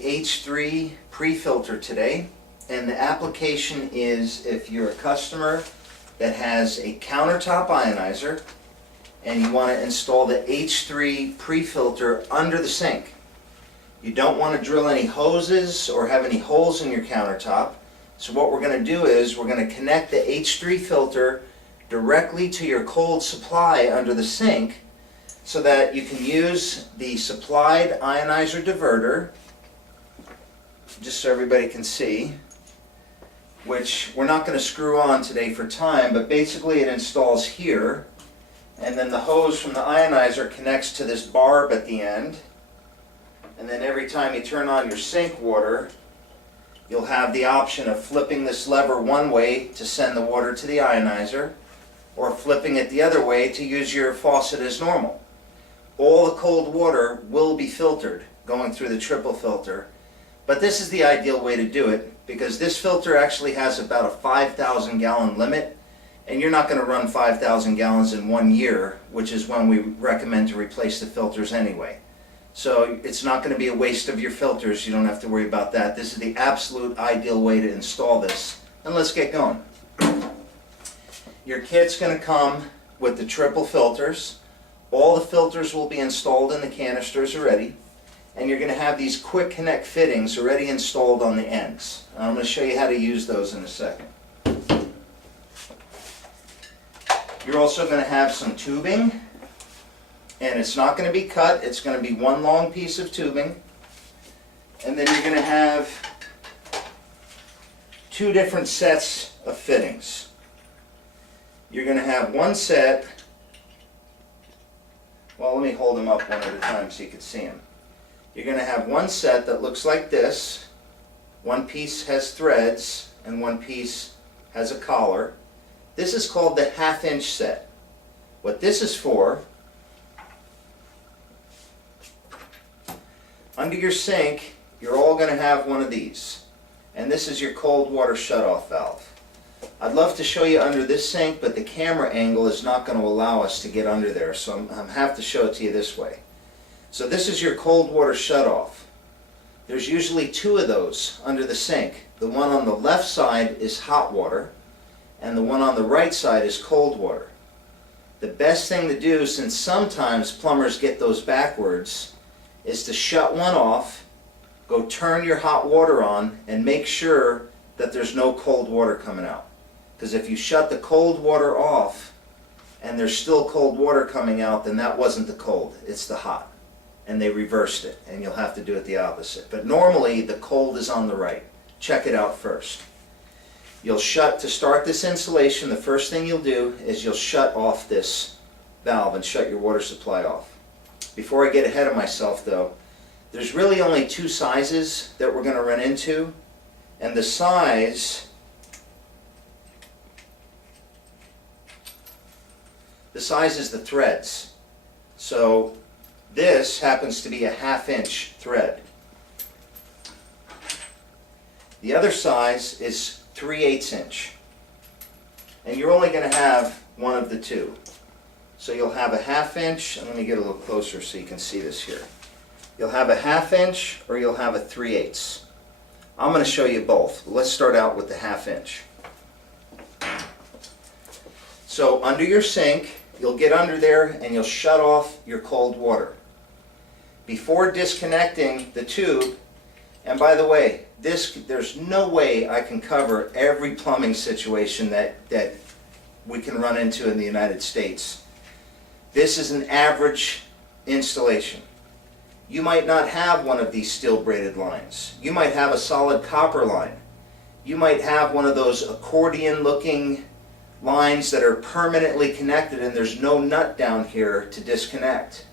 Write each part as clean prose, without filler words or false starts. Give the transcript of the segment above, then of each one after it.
H3 pre-filter today, and the application is if you're a customer that has a countertop ionizer and you want to install the H3 pre-filter under the sink. You don't want to drill any hoses or have any holes in your countertop, so what we're going to do is we're going to connect the H3 filter directly to your cold supply under the sink so that you can use the supplied ionizer diverter, just so everybody can see, which we're not going to screw on today for time, but basically it installs here, and then the hose from the ionizer connects to this barb at the end, and then every time you turn on your sink water, you'll have the option of flipping this lever one way to send the water to the ionizer, or flipping it the other way to use your faucet as normal. All the cold water will be filtered going through the triple filter, but this is the ideal way to do it because this filter actually has about a 5,000 gallon limit, and you're not going to run 5,000 gallons in 1 year, which is when we recommend to replace the filters anyway. So it's not going to be a waste of your filters. You don't have to worry about that. This is the absolute ideal way to install this. And let's get going. Your kit's going to come with the triple filters. All the filters will be installed in the canisters already, and you're going to have these quick connect fittings already installed on the ends. I'm going to show you how to use those in a second. You're also going to have some tubing, and it's not going to be cut, it's going to be one long piece of tubing, and then you're going to have two different sets of fittings. You're going to have one set. Well, let me hold them up one at a time so you can see them. You're going to have one set that looks like this. One piece has threads and one piece has a collar. This is called the half-inch set. What this is for, under your sink, you're all going to have one of these. And this is your cold water shutoff valve. I'd love to show you under this sink, but the camera angle is not going to allow us to get under there, so I have to show it to you this way. So this is your cold water shutoff. There's usually two of those under the sink. The one on the left side is hot water, and the one on the right side is cold water. The best thing to do, since sometimes plumbers get those backwards, is to shut one off, go turn your hot water on, and make sure that there's no cold water coming out. Because if you shut the cold water off and there's still cold water coming out, then that wasn't the cold, it's the hot. And they reversed it, and you'll have to do it the opposite. But normally the cold is on the right. Check it out first. You'll shut, to start this installation, the first thing you'll do is you'll shut off this valve and shut your water supply off. Before I get ahead of myself though, there's really only two sizes that we're going to run into, and the size is the threads. So this happens to be a half-inch thread. The other size is 3/8 inch. And you're only going to have one of the two. So you'll have a half-inch, and let me get a little closer so you can see this here. You'll have a half-inch or you'll have a 3/8. I'm going to show you both. Let's start out with the half-inch. So under your sink, you'll get under there and you'll shut off your cold water. Before disconnecting the tube, and by the way, there's no way I can cover every plumbing situation that we can run into in the United States. This is an average installation. You might not have one of these steel braided lines. You might have a solid copper line. You might have one of those accordion looking lines that are permanently connected and there's no nut down here to disconnect.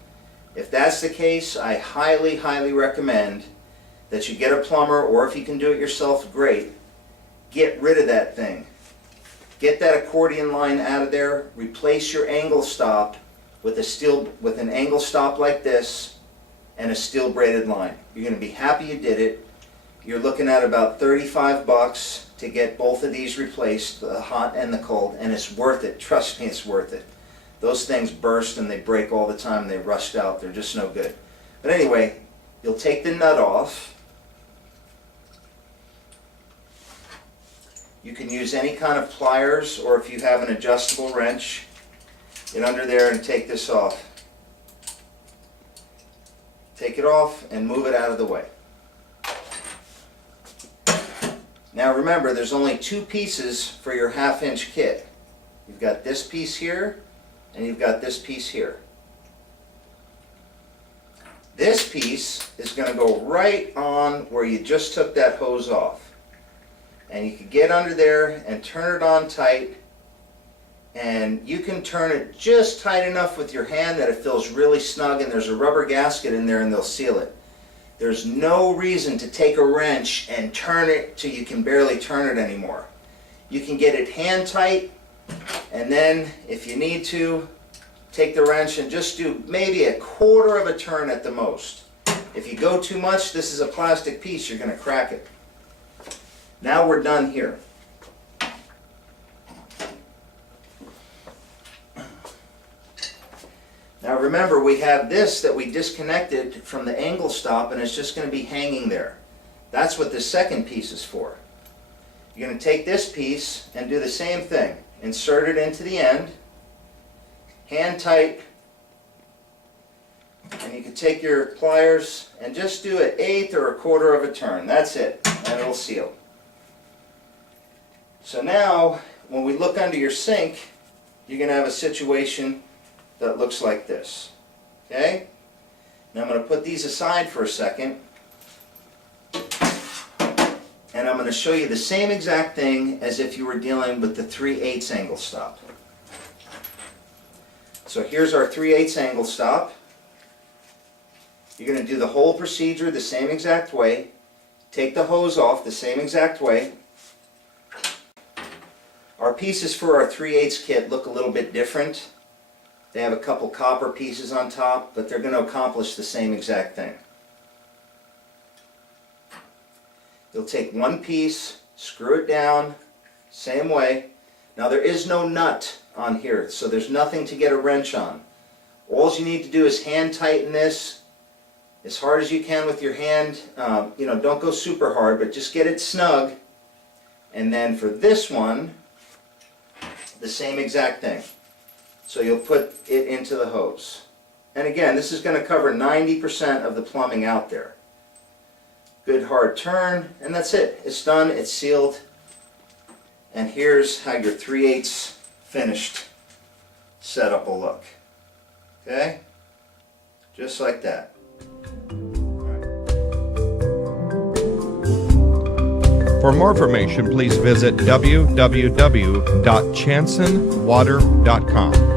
If that's the case, I highly, highly recommend that you get a plumber, or if you can do it yourself, great. Get rid of that thing. Get that accordion line out of there, replace your angle stop with an angle stop like this and a steel braided line. You're going to be happy you did it. You're looking at about $35 to get both of these replaced, the hot and the cold, and it's worth it. Trust me, it's worth it. Those things burst and they break all the time. They rust out. They're just no good. But anyway, you'll take the nut off, You can use any kind of pliers, or if you have an adjustable wrench, get under there and take this off. Take it off and move it out of the way. Now remember, there's only two pieces for your 1/2 inch kit. You've got this piece here, and you've got this piece here. This piece is going to go right on where you just took that hose off. And you can get under there and turn it on tight, and you can turn it just tight enough with your hand that it feels really snug, and there's a rubber gasket in there and they'll seal it. There's no reason to take a wrench and turn it till you can barely turn it anymore. You can get it hand tight, and then if you need to, take the wrench and just do maybe a 1/4 of a turn at the most. If you go too much, this is a plastic piece, you're going to crack it. Now we're done here. Now remember, we have this that we disconnected from the angle stop, and it's just going to be hanging there. That's what the second piece is for. You're going to take this piece and do the same thing. Insert it into the end, hand tight, and you can take your pliers and just do an 1/8 or a 1/4 of a turn. That's it, and it'll seal. So now, when we look under your sink, you're going to have a situation that looks like this. Okay? Now I'm going to put these aside for a second, and I'm going to show you the same exact thing as if you were dealing with the 3/8 angle stop. So here's our 3/8 angle stop. You're going to do the whole procedure the same exact way. Take the hose off the same exact way. Our pieces for our 3/8 kit look a little bit different. They have a couple copper pieces on top, but they're going to accomplish the same exact thing. You'll take one piece, screw it down, same way. Now there is no nut on here, so there's nothing to get a wrench on. All you need to do is hand tighten this as hard as you can with your hand. Don't go super hard, but just get it snug. And then for this one, the same exact thing. So you'll put it into the hose. And again, this is going to cover 90% of the plumbing out there. Good hard turn, and that's it. It's done, it's sealed. And here's how your 3/8 finished setup will look. Okay? Just like that. For more information, please visit www.chansonwater.com.